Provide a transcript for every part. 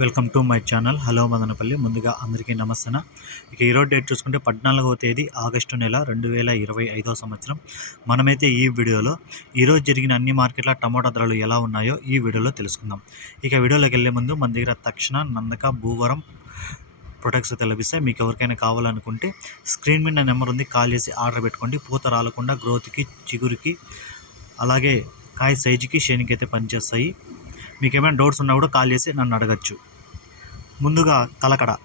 Welcome to my channel. Hello Madanapalle. ముందుగా అందరికీ నమస్తే ఇక ఈరోజు డేట్ చూసుకుంటే పద్నాలుగవ తేదీ ఆగస్టు నెల రెండు వేల ఇరవై ఐదవ సంవత్సరం. మనమైతే ఈ వీడియోలో ఈరోజు జరిగిన అన్ని మార్కెట్ల టమాటా ధరలు ఎలా ఉన్నాయో ఈ వీడియోలో తెలుసుకుందాం. ఇక వీడియోలోకి వెళ్ళే ముందు మన దగ్గర తక్షణ నందక భూవరం ప్రొడక్ట్స్ అయితే లభిస్తాయి మీకు ఎవరికైనా కావాలనుకుంటే స్క్రీన్ మీద నెంబర్ ఉంది కాల్ చేసి ఆర్డర్ పెట్టుకోండి. పూత రాలకుండా గ్రోత్కి చిగురికి అలాగే కాయ సైజుకి షేనికి అయితే పనిచేస్తాయి. మీకు ఏమైనా డౌట్స్ ఉన్నా కూడా కాల్ చేసి నన్ను అడగచ్చు. ముందుగా కలకడ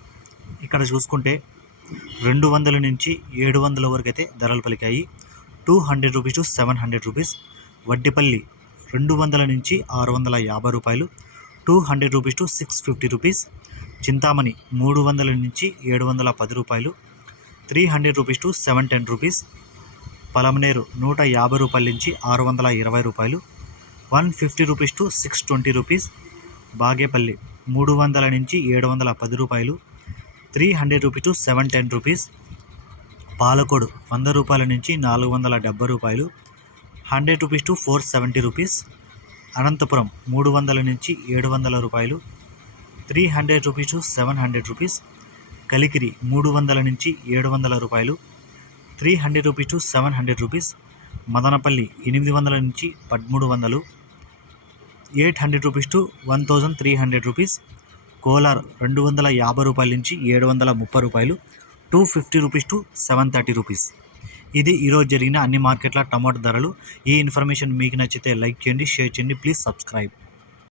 ఇక్కడ చూసుకుంటే రెండు వందల నుంచి ఏడు వందల వరకు అయితే ధరలు పలికాయి. Two hundred rupees to seven hundred rupees. Vaddipalli రెండు వందల నుంచి ఆరు వందల యాభై రూపాయలు. Two hundred rupees to six fifty rupees. Chintamani మూడు వందల నుంచి ఏడు వందల పది రూపాయలు. Three hundred rupees to seven ten rupees. Palamaneru నూట యాభై రూపాయల నుంచి ఆరు వందల ఇరవై రూపాయలు. One fifty rupees to six twenty rupees. Bagepalli మూడు వందల నుంచి ఏడు వందల పది రూపాయలు. Three hundred rupees to seven ten rupees. Palakodu వంద రూపాయల నుంచి నాలుగు వందల డెబ్బై రూపాయలు. Hundred rupees to four seventy rupees. Anantapuram మూడు వందల నుంచి ఏడు వందల రూపాయలు. Three hundred rupees to seven hundred rupees. Kalikiri మూడు వందల నుంచి ఏడు వందల రూపాయలు. Three hundred rupees to seven hundred rupees. Madanapalle ఎనిమిది వందల నుంచి పదమూడు వందలు. Eight hundred rupees to one thousand three hundred rupees. Kolar రెండు వందల యాభై రూపాయల నుంచి ఏడు వందల ముప్పై రూపాయలు. Two fifty rupees to seven thirty rupees. ఇది ఈరోజు జరిగిన అన్ని మార్కెట్ల టమాటో ధరలు. ఈ ఇన్ఫర్మేషన్ మీకు నచ్చితే లైక్ చేయండి షేర్ చేయండి. Please subscribe.